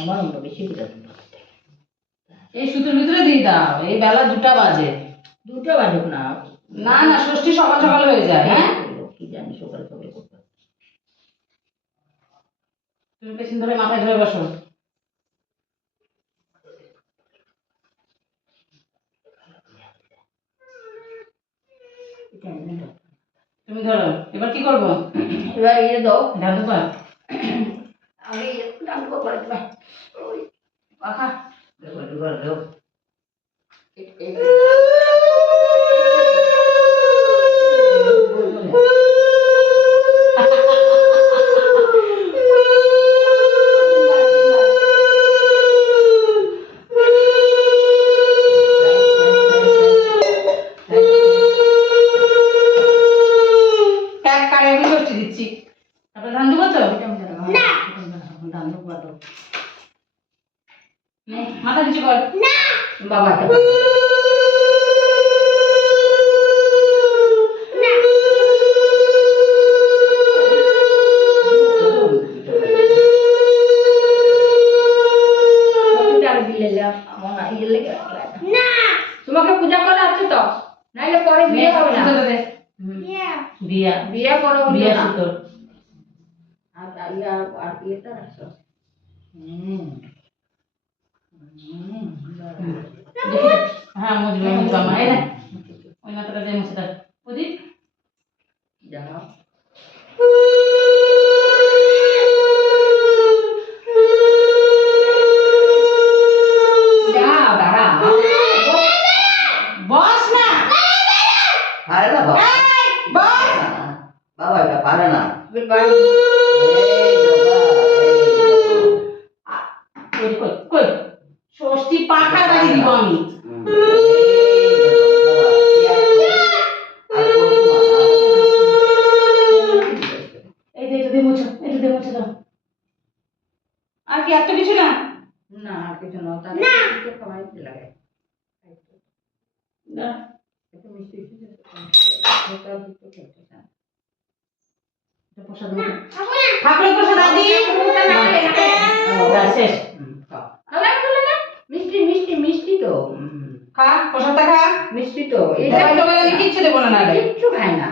আমার অন্য বেশি করে এই সুতোর ভিতরে দিয়ে দাও, এই বেলা 2টা বাজে। 2টা বাজুক না। না না, ষষ্ঠী সকাল সকাল হয়ে যায়। হ্যাঁ কি জানি সকাল সকাল করতে। তুমি পেছন ধরে মাথায় ধরে বসো। তুমি ধরো। এবার কি করবো? এবার দাও ঢালতে পার। আমি দাম করে দেবে ওই পাখা দাও। আমি ষষ্ঠী দিচ্ছি, তারপরে ধান দেবো তো। মাথা নিচু কর বাবা। তোমাকে পূজা করা আছে তো, নাইলে পরে বিয়ে হবে না। বিয়া বিয়ে করো, বিয়া সুতোর। আর বিয়েটা রাখছো। হ্যাঁ মুছবে মুছবে আমার। এই না ওই মাথাটা দিয়ে মুছে দাও প্রদীপ। যাও দাঁড়া বস না। পারে না বাবা। বস। বাবা এটা পারে না। কই কই ষষ্ঠী পাখা বাড়ি দিব আমি। এই যে এটা দিয়ে মুছো, এটা দিয়ে মুছে দাও। আর কি এত কিছু না? না আর কিছু না, তাহলে কিছু খাওয়াই লাগে না একটু মিষ্টি প্রসাদ ঠাকুরের প্রসাদ আদি শেষ। মিষ্টি মিষ্টি মিষ্টি তো খা প্রসাদটা খা। মিষ্টি তো এটা আমি কিচ্ছু দেবো না। কিচ্ছু খায় না।